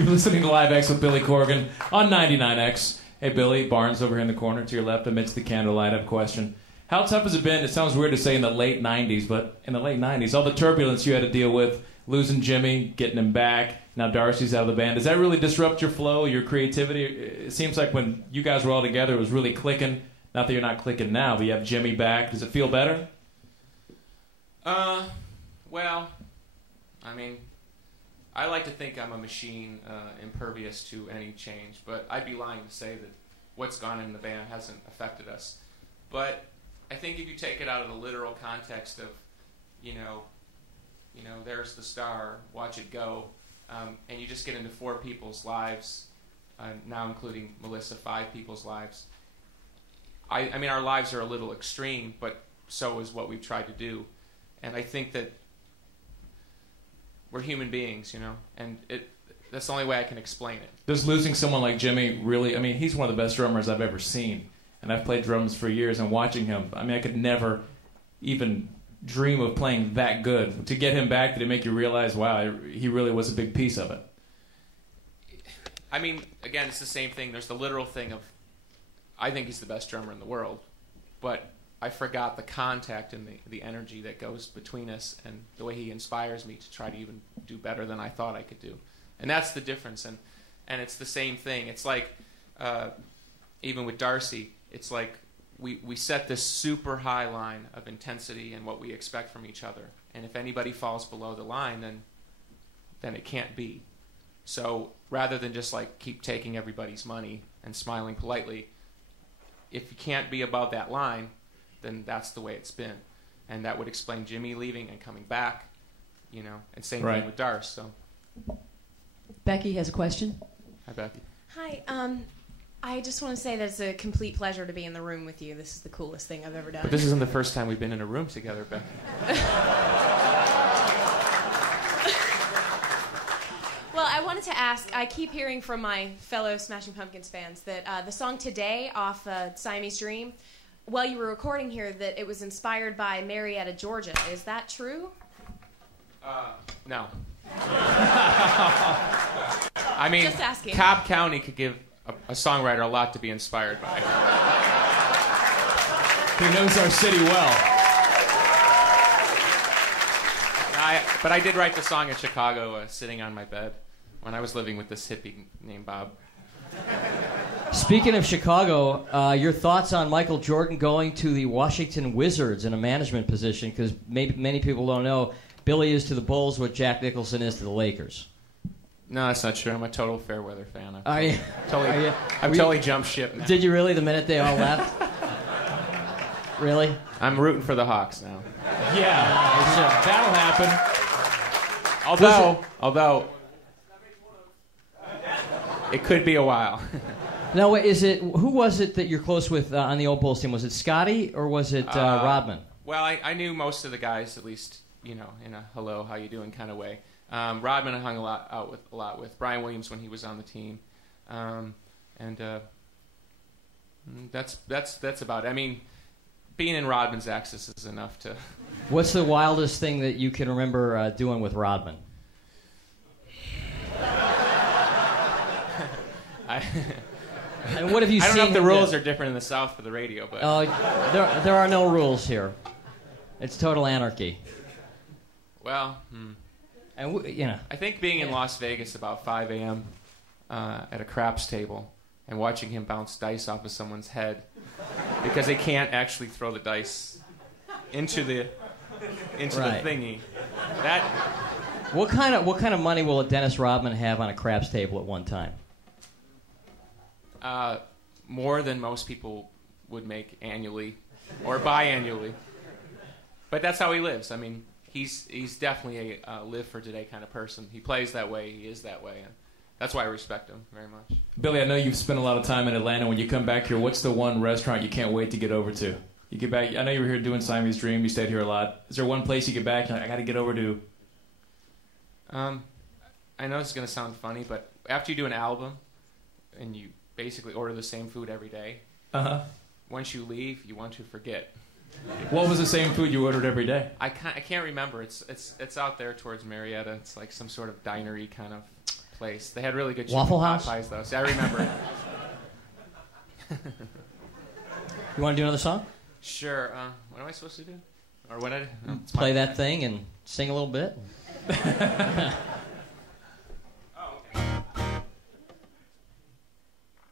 You're listening to Live X with Billy Corgan on 99X. Hey, Billy, Barnes over here in the corner to your left amidst the candlelight. I have a question. How tough has it been? It sounds weird to say in the late 90s, but in the late 90s, all the turbulence you had to deal with, losing Jimmy, getting him back, now Darcy's out of the band. Does that really disrupt your flow, your creativity? It seems like when you guys were all together, it was really clicking. Not that you're not clicking now, but you have Jimmy back. Does it feel better? Well, I mean, I like to think I'm a machine impervious to any change, but I'd be lying to say that what's gone in the band hasn't affected us. But I think if you take it out of the literal context of, you know, there's the star, watch it go, and you just get into 4 people's lives, now including Melissa, 5 people's lives. I mean, our lives are a little extreme, but so is what we've tried to do. And I think that we're human beings, and that's the only way I can explain it. Does losing someone like Jimmy really, I mean, he's one of the best drummers I've ever seen. And I've played drums for years, and watching him, I mean, I could never even dream of playing that good. To get him back, did it make you realize, wow, he really was a big piece of it? I mean, again, it's the same thing. There's the literal thing of, I think he's the best drummer in the world, but I forgot the contact and the energy that goes between us and the way he inspires me to try to even do better than I thought I could do. And that's the difference. And it's the same thing. It's like, even with Darcy, it's like we set this super high line of intensity and what we expect from each other. And if anybody falls below the line, then it can't be. So rather than just like keep taking everybody's money and smiling politely, if you can't be above that line, then that's the way it's been. And that would explain Jimmy leaving and coming back, and same thing with Darce. So. Becky has a question. Hi, Becky. Hi. I just want to say that it's a complete pleasure to be in the room with you. This is the coolest thing I've ever done. But this isn't the first time we've been in a room together, Becky. Well, I wanted to ask, I keep hearing from my fellow Smashing Pumpkins fans that the song Today off Siamese Dream, while you were recording here, that it was inspired by Marietta, Georgia. Is that true? No. I mean, just asking. Cobb County could give a songwriter a lot to be inspired by. He knows our city well. But I did write the song in Chicago, sitting on my bed, when I was living with this hippie named Bob. Speaking of Chicago, your thoughts on Michael Jordan going to the Washington Wizards in a management position? Because maybe many people don't know, Billy is to the Bulls what Jack Nicholson is to the Lakers. No, that's not true. I'm a total Fairweather fan. I've totally jumped ship now. Did you really the minute they all left? Really? I'm rooting for the Hawks now. Yeah, that'll happen. Although it could be a while. Now, who was it that you're close with on the old Bulls team? Was it Scotty or was it Rodman? Well, I knew most of the guys, at least, in a hello, how you doing kind of way. Rodman I hung a lot with. Brian Williams when he was on the team, that's about it. I mean, being in Rodman's axis is enough to. What's the wildest thing that you can remember doing with Rodman? And what have you seen? I don't know if the rules are different in the South for the radio, but there are no rules here. It's total anarchy. Well, and I think being in Las Vegas about 5 a.m. At a craps table and watching him bounce dice off of someone's head because they can't actually throw the dice into the thingy. That. What kind of money will a Dennis Rodman have on a craps table at one time? More than most people would make annually or biannually. But that's how he lives. I mean, he's definitely a live for today kind of person. He plays that way. He is that way. And that's why I respect him very much. Billy, I know you've spent a lot of time in Atlanta. When you come back here, what's the one restaurant you can't wait to get over to? You get back. I know you were here doing Siamese Dream. You stayed here a lot. Is there one place you get back? You're like, I got to get over to. I know this is going to sound funny, but after you do an album and you basically order the same food every day, once you leave, you want to forget. What was the same food you ordered every day? I can't remember. It's out there towards Marietta. It's like some sort of dinery kind of place. They had really good Waffle chicken pot House? pies, though. So I remember. You want to do another song? Sure. What am I supposed to do? Or what I? No, it's Play my- that thing and sing a little bit.